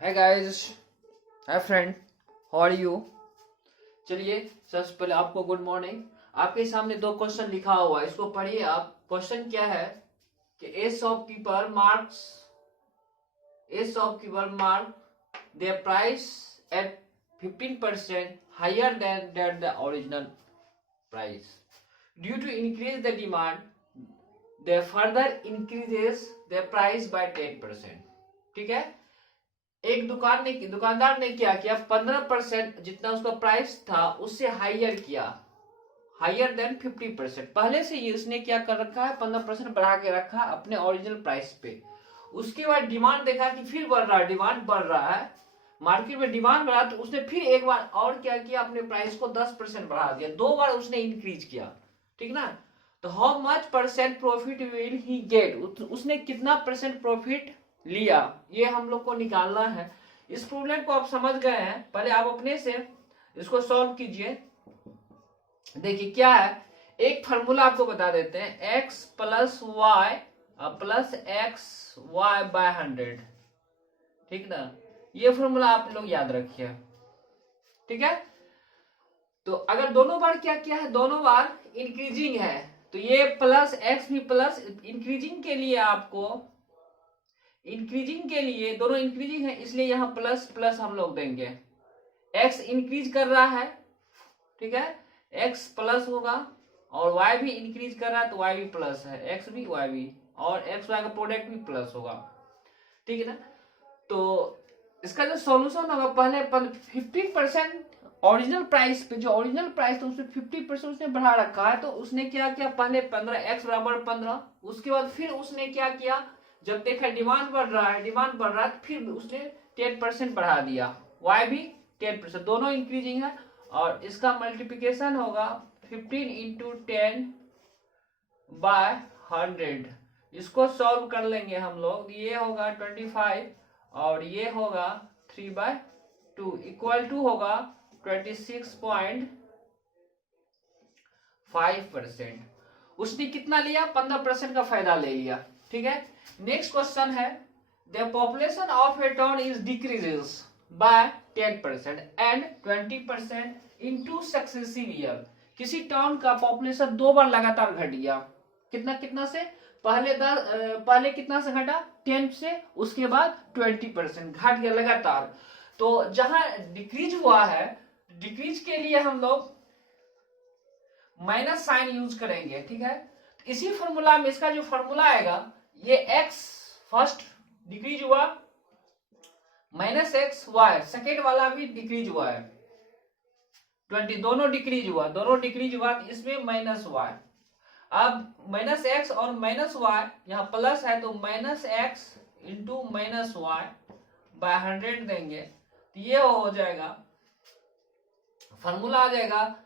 Hi guys, hi friend, how are you. चलिए सबसे पहले आपको गुड मॉर्निंग। आपके सामने दो क्वेश्चन लिखा हुआ है, इसको पढ़िए आप। क्वेश्चन क्या है कि ए shopkeeper mark their price at 15% higher than the original price. Due to increase the demand, they further increases their price by 10%. ठीक है। एक दुकानदार ने क्या किया, 15% जितना उसका प्राइस था उससे हायर किया, हायर देन 50%। पहले से ही उसने क्या कर रखा है, 15% बढ़ा के रखा अपने ओरिजिनल प्राइस पे। उसके बाद डिमांड देखा कि फिर बढ़ रहा है, डिमांड बढ़ रहा है, मार्केट में डिमांड बढ़ा, तो उसने फिर एक बार और क्या किया, अपने प्राइस को 10% बढ़ा दिया। दो बार उसने इंक्रीज किया, ठीक ना। तो how much percent profit will he get, उसने कितना परसेंट प्रॉफिट लिया, ये हम लोग को निकालना है। इस प्रॉब्लम को आप समझ गए हैं, पहले आप अपने से इसको सॉल्व कीजिए। देखिए क्या है, एक फार्मूला आपको बता देते हैं, x plus Y plus X Y by 100, ठीक ना। ये फॉर्मूला आप लोग याद रखिए, ठीक है। तो अगर दोनों बार क्या किया है, दोनों बार इंक्रीजिंग है, तो ये प्लस एक्स भी प्लस, इंक्रीजिंग के लिए आपको, इंक्रीजिंग के लिए दोनों इंक्रीजिंग है, इसलिए यहां प्लस प्लस हम लोग देंगे। एक्स इंक्रीज कर रहा है, ठीक है, एक्स प्लस होगा, और वाई भी इंक्रीज कर रहा है तो वाई भी प्लस है, एक्स भी वाई भी, और एक्स वाई का प्रोडक्ट भी प्लस होगा, ठीक है ना। तो इसका जो सॉल्यूशन होगा, पहले 50% ओरिजिनल प्राइस पे, जो ओरिजिनल प्राइस था उसमें 50% उसने बढ़ा रखा है, तो उसने क्या किया, पहले 15 एक्स बराबर 15, उसके बाद फिर उसने क्या किया, जब देखा डिमांड बढ़ रहा है, तो फिर उसने 10% बढ़ा दिया, वाई भी 10%, दोनों इंक्रीजिंग है, और इसका मल्टीप्लिकेशन होगा 15 इंटू 10 बाय 100। इसको सॉल्व कर लेंगे हम लोग, ये होगा 25 और ये होगा 3/2 इक्वल टू होगा 26.5%। उसने कितना लिया, 15% का फायदा ले लिया, ठीक है। नेक्स्ट क्वेश्चन है, the population of A town is decreases by 10% and 20% in 2 successive year. किसी टाउन का पॉपुलेशन 2 बार लगातार घट गया, कितना कितना से, पहले कितना से घटा, 10 से, उसके बाद 20% घट गया लगातार। तो जहां डिक्रीज हुआ है, डिक्रीज के लिए हम लोग माइनस साइन यूज करेंगे, ठीक है। तो इसी फॉर्मूला में इसका जो फॉर्मूला आएगा, ये x फर्स्ट डिक्रीज हुआ, माइनस एक्स वाई सेकेंड वाला भी डिक्रीज हुआ है, 20 दोनों डिक्रीज हुआ, तो इसमें माइनस वाई। अब माइनस एक्स और माइनस वाई यहाँ प्लस है, तो minus X into minus Y by 100 देंगे, तो ये हो जाएगा, फॉर्मूला आ जाएगा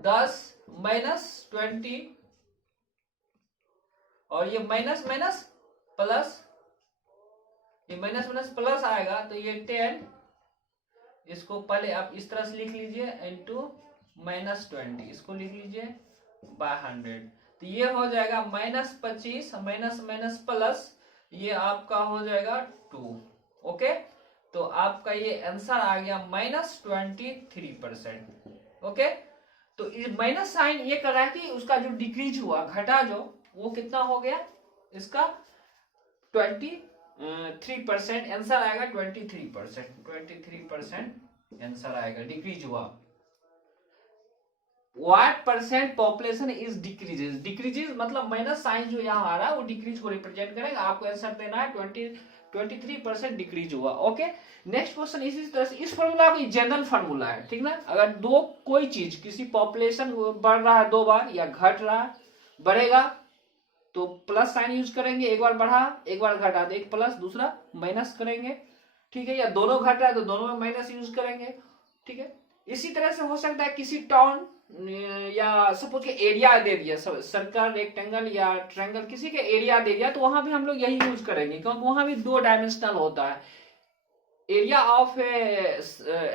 10 माइनस 20, और ये माइनस माइनस प्लस, ये माइनस माइनस प्लस आएगा, तो ये 10, इसको पहले आप इस तरह से लिख लीजिए, इंटू माइनस 20, इसको लिख लीजिए बाय 100, तो ये हो जाएगा माइनस 25 माइनस माइनस प्लस, ये आपका हो जाएगा 2। ओके, तो आपका ये आंसर आ गया -23%। ओके, तो माइनस साइन ये कर रहा है कि उसका जो डिक्रीज हुआ, घटा जो, वो कितना हो गया, इसका 23% आंसर आएगा, 23% आंसर आएगा, डिक्रीज हुआ। What percent population is decreases मतलब माइनस साइन जो यहाँ आ रहा है वो डिक्रीज को रिप्रेजेंट करेगा। आपको आंसर देना है 23% डिक्रीज हुआ। ओके, नेक्स्ट क्वेश्चन इसी तरह से, इस फॉर्मूला का जनरल फॉर्मूला है, ठीक ना। अगर कोई चीज, किसी पॉपुलेशन बढ़ रहा है 2 बार या घट रहा है, बढ़ेगा तो प्लस साइन यूज करेंगे, एक बार बढ़ा एक बार घटा, तो एक प्लस दूसरा माइनस करेंगे, ठीक है। या दोनों घट रहा है तो दोनों में माइनस यूज करेंगे, ठीक है। इसी तरह से हो सकता है किसी टाउन या सपोज के एरिया दे दिया, सर्कल, रेक्टेंगल या ट्रायंगल, किसी के एरिया दे दिया, तो वहां भी हम लोग यही यूज करेंगे, क्योंकि वहां भी 2 डायमेंशनल होता है। एरिया ऑफ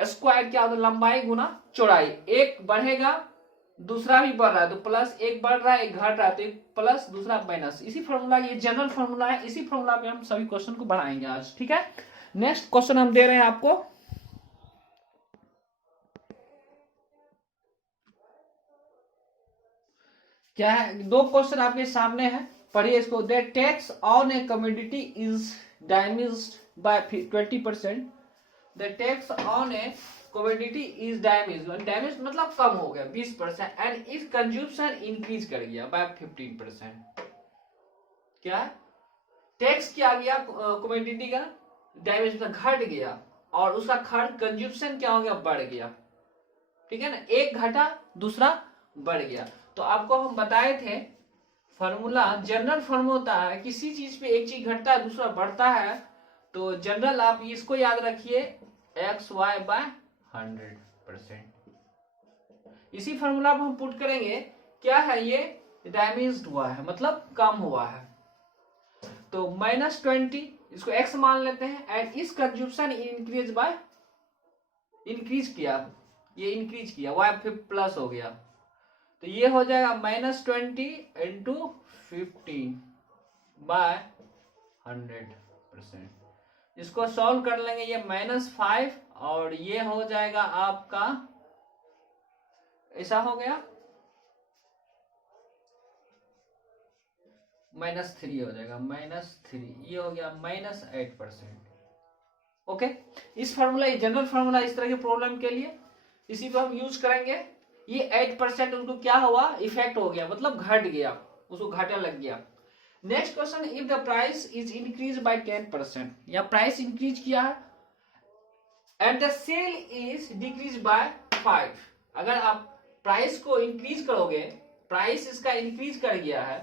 स्क्वायर क्या होता है, लंबाई गुना चौड़ाई, एक बढ़ेगा दूसरा भी बढ़ रहा है, तो प्लस, एक बढ़ रहा है एक घट रहा है, तो एक प्लस दूसरा माइनस। इसी फॉर्मूला, ये जनरल फॉर्मूला है, इसी फॉर्मूला पे हम सभी क्वेश्चन को बढ़ाएंगे आज, ठीक है। नेक्स्ट क्वेश्चन हम दे रहे हैं आपको, क्या है, दो क्वेश्चन आपके सामने है, पढ़िए इसको। The tax on A commodity is damaged bye 20%। The tax on A commodity is damage मतलब कम हो गया 20%, एंड इफ कंज्यूमशन इंक्रीज कर गया बाय 15%। क्या टैक्स किया गया कमोडिटी का, डैमेज मतलब घट गया, और उसका खर्च कंज्यूमशन क्या हो गया, बढ़ गया। ठीक है ना, एक घटा दूसरा बढ़ गया। तो आपको हम बताए थे फॉर्मूला, जनरल फॉर्मूला होता है, किसी चीज पे एक चीज घटता है दूसरा बढ़ता है, तो जनरल आप इसको याद रखिए, एक्स वाई बाय 100%। इसी फॉर्मूला को हम पुट करेंगे, क्या है ये, डैमेज्ड हुआ है मतलब कम हुआ है, तो -20 इसको x मान लेते हैं, एंड इस कंज्यूमशन इंक्रीज बाय, इंक्रीज किया, ये इंक्रीज किया, y फिर प्लस हो गया, तो ये हो जाएगा -20 इंटू 15 बाय 100%। इसको सॉल्व कर लेंगे, ये -5 और ये हो जाएगा आपका, ऐसा हो गया -3 हो जाएगा, -3, ये हो गया -8%। ओके, इस फार्मूला, ये जनरल फार्मूला इस तरह के प्रॉब्लम के लिए, इसी को हम यूज करेंगे। ये 8% उनको क्या हुआ, इफेक्ट हो गया मतलब घट गया, उसको घाटा लग गया। Next question, if the price is increase by 10%, या प्राइस इंक्रीज किया है and the sale is decrease by 5। अगर आप प्राइस को इंक्रीज करोगे, प्राइस इसका इंक्रीज कर गया है,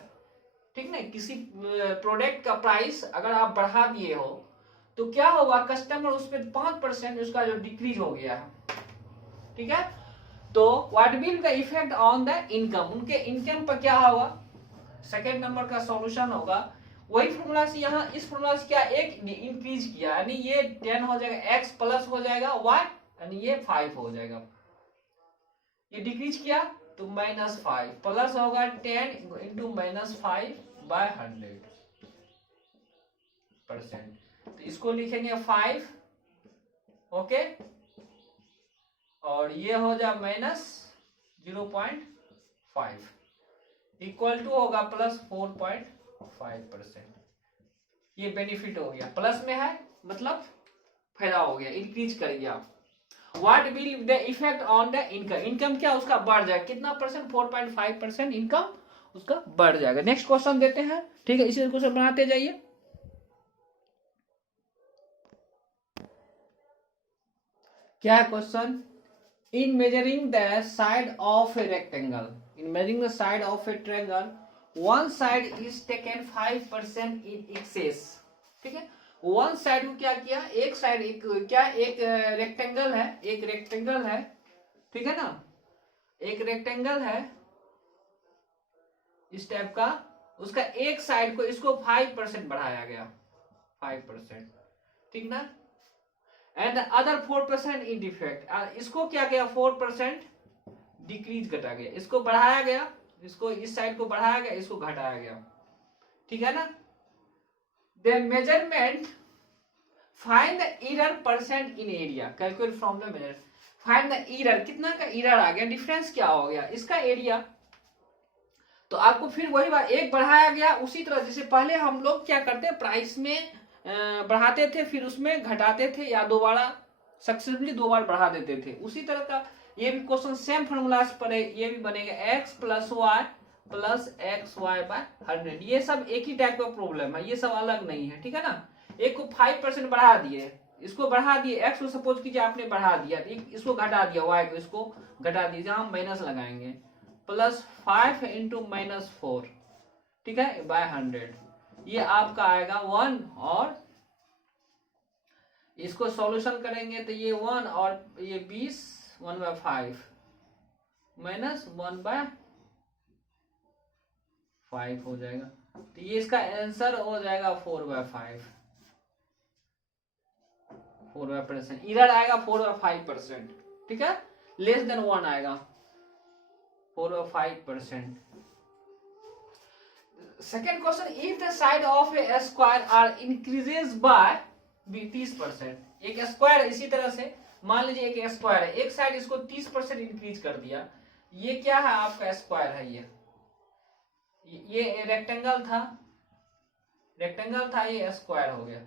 ठीक ना, किसी प्रोडक्ट का प्राइस अगर आप बढ़ा दिए हो, तो क्या होगा, कस्टमर उस पर 5% उसका जो डिक्रीज हो गया है, ठीक है, तो what will the effect on the income, उनके इनकम पर क्या होगा, सेकेंड नंबर का सॉल्यूशन होगा। वही फॉर्मूला से यहाँ इस फॉर्मूला से क्या एक इंक्रीज किया, यानी ये 10 हो जाएगा, x प्लस हो जाएगा y, यानी ये 5 हो जाएगा। ये डिक्रीज किया तो -5 प्लस होगा 10 इंटू -5 बाय 100%। तो इसको लिखेंगे 5, ओके, और ये हो जाए -0.5 इक्वल टू होगा +4.5%। ये बेनिफिट हो गया, प्लस में है मतलब फायदा हो गया, इंक्रीज कर गया। What will the effect on the income, income क्या उसका बढ़ जाएगा, कितना परसेंट, 4.5% इनकम उसका बढ़ जाएगा। नेक्स्ट क्वेश्चन देते हैं, ठीक है, इसी क्वेश्चन बनाते जाइए। क्या है question, in measuring the side of a rectangle, in measuring the side of a triangle, one side is taken 5% in excess। ठीक है, वन साइड को क्या किया, एक साइड, एक क्या, एक रेक्टेंगल है, एक रेक्टेंगल है, ठीक है ना, एक रेक्टेंगल है इस टाइप का, उसका एक साइड को, इसको 5% बढ़ाया गया, 5%, ठीक ना, एंड अदर 4% इन डिफेक्ट, इसको क्या किया, 4% डिक्रीज घटा गया, इसको बढ़ाया गया, इसको इस साइड को बढ़ाया गया, इसको घटाया गया, ठीक है ना। The measurement, find the error percent in area, calculate from the measure, find the error, कितना का एरर आ गया, डिफरेंस क्या हो गया इसका एरिया। तो आपको फिर वही बात, एक बढ़ाया गया, उसी तरह जैसे पहले हम लोग क्या करते, प्राइस में बढ़ाते थे, फिर उसमें घटाते थे, या दोबारा सक्सेसफुली 2 बार बढ़ा देते थे, उसी तरह का ये भी क्वेश्चन सेम फॉर्मूला से पड़े, ये भी बनेगा x plus Y plus X Y by 100। ये सब एक ही टाइप का प्रॉब्लम है, ये सब अलग नहीं है, ठीक है ना। एक को 5% बढ़ा दिए, इसको बढ़ा दिए, x को सपोज कीजिए आपने बढ़ा दिया, इसको घटा दिया, y को इसको घटा दीजिए, हम माइनस लगाएंगे, +5 इंटू -4, ठीक है, बाय 100, ये आपका आएगा 1, और इसको सॉल्यूशन करेंगे तो ये 1 और ये 20, 1/5 माइनस 1/5 हो जाएगा, तो ये इसका आंसर हो जाएगा 4/5, 4/5%, इधर आएगा 4/5%, ठीक है, लेस देन 1 आएगा 4/5%। Second question, if the side of a square are increases by 30%, एक स्क्वायर है। इसी तरह से मान लीजिए एक स्क्वायर है, एक साइड इसको 30% इंक्रीज कर दिया, ये क्या है आपका स्क्वायर है, ये रेक्टेंगल था, ये स्क्वायर हो गया।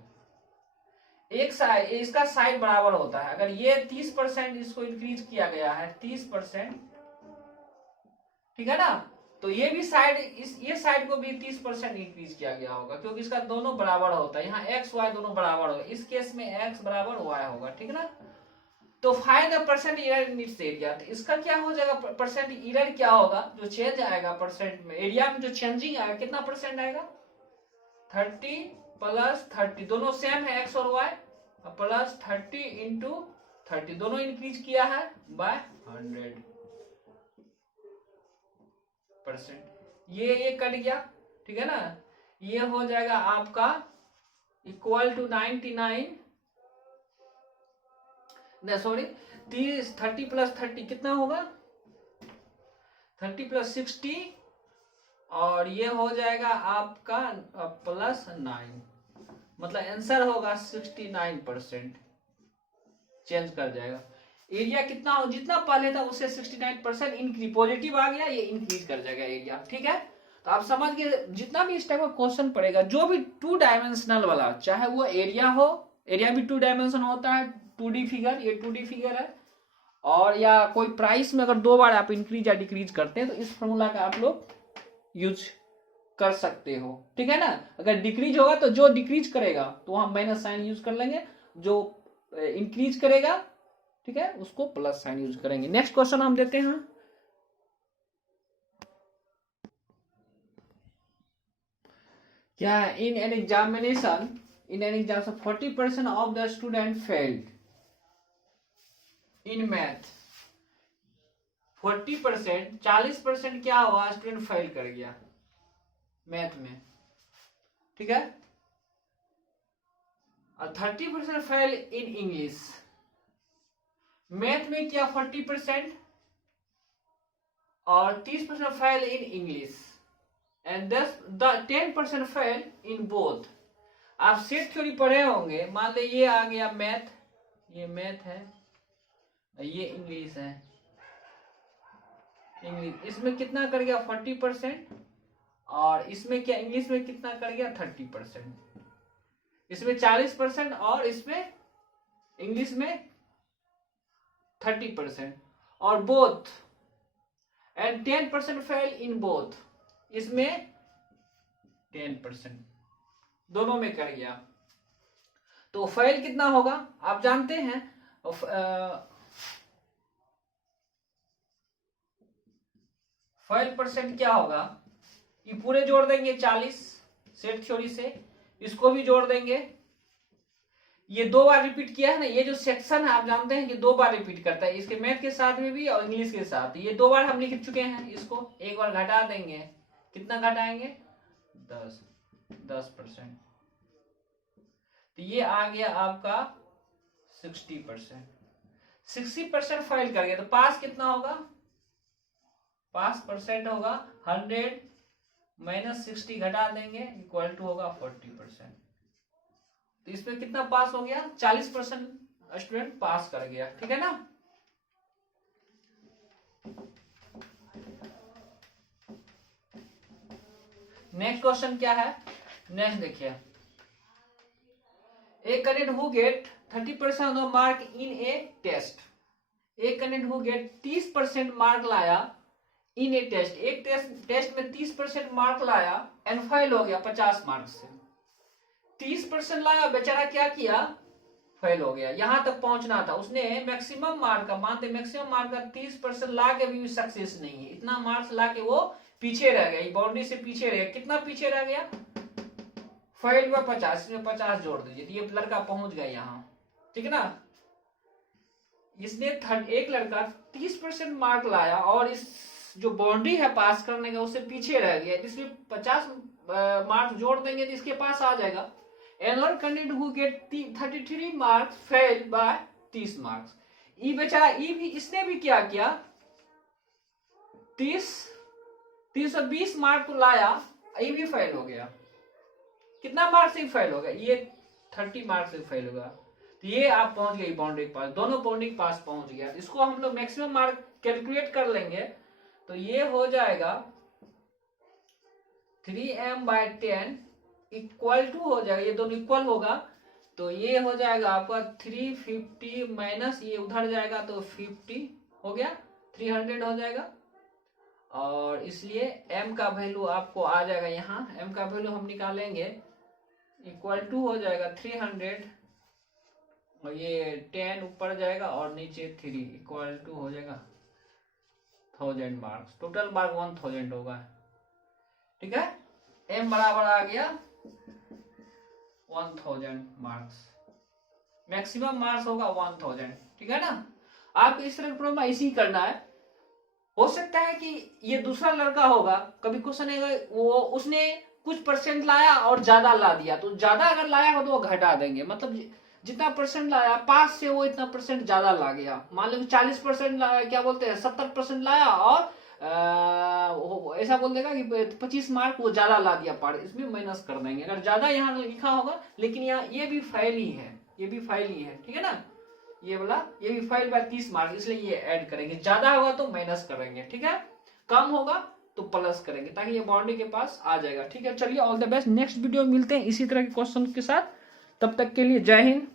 एक साइड, इसका साइड बराबर होता है, अगर ये 30% इसको इंक्रीज किया गया है 30%, ठीक है ना, तो ये भी साइड, ये साइड को भी 30% इंक्रीज किया गया होगा, क्योंकि इसका दोनों बराबर होता है, यहाँ एक्स वाई दोनों बराबर होगा, इस केस में एक्स बराबर वाई होगा, ठीक है ना। तो find the percent error in its area, तो इसका क्या हो जाएगा, परसेंट एरर क्या होगा, जो चेंज आएगा परसेंट में, एरिया में जो चेंजिंग आएगा, कितना परसेंट आएगा, 30 प्लस 30, दोनों सेम है एक्स और वाई, प्लस 30 इंटू 30, दोनों इंक्रीज किया है बाय 100%, ये कट गया, ठीक है ना, ये हो जाएगा आपका इक्वल टू 99, सॉरी 30 प्लस 30 कितना होगा, 30 प्लस 60, और ये हो जाएगा आपका प्लस 9, मतलब आंसर होगा 69%, चेंज कर जाएगा। एरिया कितना हो, जितना पहले था उससे 69% इंक्रीज, पॉजिटिव आ गया, ये इंक्रीज कर जाएगा एरिया, ठीक है। तो आप समझ गए, जितना भी इस टाइप का क्वेश्चन पड़ेगा, जो भी 2 डायमेंशनल वाला, चाहे वो एरिया हो, एरिया भी 2 डायमेंशन होता है, 2D फिगर, ये 2D फिगर है, और या कोई प्राइस में अगर 2 बार आप इंक्रीज या डिक्रीज करते हैं तो इस फॉर्मूला का आप लोग यूज कर सकते हो, ठीक है ना। अगर डिक्रीज होगा तो जो डिक्रीज करेगा तो वहां माइनस साइन यूज कर लेंगे, जो इंक्रीज करेगा, ठीक है, उसको प्लस साइन यूज करेंगे। नेक्स्ट क्वेश्चन हम देते हैं, क्या है, in an examination 40% of the student failed in math, 40%, 40% क्या हुआ, स्टूडेंट फेल कर गया मैथ में, ठीक है, और 30% फेल इन इंग्लिश। मैथ में क्या 40% और 30% fail in English, and 10% fail in both. आप सेट थ्योरी पढ़े होंगे, मान ली ये आ गया मैथ, ये मैथ है, ये इंग्लिश है, इंग्लिश, इसमें कितना कर गया 40%, और इसमें क्या इंग्लिश में कितना कर गया 30%, इसमें 40% और इसमें इंग्लिश में 30%, और both, and 10% fail in both, इसमें 10% दोनों में कर गया, तो फेल कितना होगा आप जानते हैं, फेल परसेंट क्या होगा, ये पूरे जोड़ देंगे 40 सेट थ्योरी से, इसको भी जोड़ देंगे, ये 2 बार रिपीट किया है ना, ये जो सेक्शन है आप जानते हैं कि 2 बार रिपीट करता है, इसके मैथ के साथ में भी और इंग्लिश के साथ, ये 2 बार हम लिख चुके हैं, इसको एक बार घटा देंगे, कितना घटाएंगे 10%, तो ये आ गया आपका 60%, 60% फेल कर गया, तो पास कितना होगा, पास परसेंट होगा 100 माइनस 60 घटा देंगे, इक्वल टू होगा 40%, तो इसमें कितना पास हो गया, 40% स्टूडेंट पास कर गया, ठीक है ना। नेक्स्ट क्वेश्चन क्या है, नेक्स्ट देखिए, एक candidate who get 30% of mark in a test, एक कैंडिडेट हु गेट 30% मार्क लाया इन ए टेस्ट, एक टेस्ट में 30% मार्क लाया एंड फेल हो गया 50 मार्क्स से, 30% लाया बेचारा, क्या किया, फेल हो गया, यहां तक पहुंचना था उसने, मैक्सिमम मार्क का मानते, मैक्सिमम मार्क का 30% ला के भी सक्सेस नहीं है, इतना मार्क्स ला के वो पीछे रह गया, बाउंड्री से पीछे रह गया, कितना पीछे रह गया, फेल हुआ 50, इसमें 50 जोड़ दीजिए, तो ये लड़का पहुंच गया यहाँ, ठीक है ना। इसने एक लड़का 30% मार्क लाया और इस जो बाउंड्री है पास करने का उससे पीछे रह गया, इसलिए 50 मार्क्स जोड़ देंगे तो इसके पास आ जाएगा। Another candidate who get 33 marks failed by 30 marks, ये बेचारा ये भी, इसने भी क्या किया, 320 मार्क को लाया, ये भी फेल हो गया, कितना मार्क्स से फेल हो गया, ये 30 मार्क्स से फेल होगा। तो ये आप पहुंच गए बाउंड्री के पास, दोनों बाउंड्री के पास पहुंच गया। इसको हम लोग मैक्सिमम मार्क कैलकुलेट कर लेंगे, तो ये हो जाएगा 3m/10 इक्वल टू हो जाएगा, ये दोनों इक्वल होगा, तो ये हो जाएगा आपका 350 माइनस ये उधर जाएगा तो 50 हो गया, 300 हो जाएगा। और इसलिए m का वैल्यू आपको आ जाएगा, यहाँ m का वैल्यू हम निकालेंगे, इक्वल टू हो जाएगा 300 और ये 10 ऊपर जाएगा और नीचे 3 इक्वल टू हो जाएगा 1000 मार्क्स। टोटल मार्क 1000 होगा, ठीक है। m बराबर आ गया 1000 मार्क्स, मैक्सिमम मार्क्स होगा 1000, ठीक है ना। आपको इस तरह का प्रॉब्लम ऐसे ही करना है। हो सकता है कि ये दूसरा लड़का होगा, कभी क्वेश्चन है वो उसने कुछ परसेंट लाया और ज्यादा ला दिया, तो ज्यादा अगर लाया हो तो वो घटा देंगे, मतलब जितना परसेंट लाया पास से वो इतना परसेंट ज्यादा ला गया। मान लो 40% लाया, क्या बोलते हैं 70% लाया और ऐसा बोल देगा कि 25 मार्क वो ज्यादा ला दिया पार, इसमें माइनस कर देंगे अगर ज्यादा यहाँ लिखा होगा। लेकिन यहाँ ये भी फाइल ही है, ये भी फाइल ही है, ठीक है ना। ये वाला ये भी फाइल बाय 30 मार्क, इसलिए ये ऐड करेंगे, ज्यादा होगा तो माइनस करेंगे, ठीक है। कम होगा तो प्लस करेंगे, ताकि ये बाउंड्री के पास आ जाएगा, ठीक है। चलिए all the best, next video में मिलते हैं इसी तरह के क्वेश्चन के साथ, तब तक के लिए जय हिंद।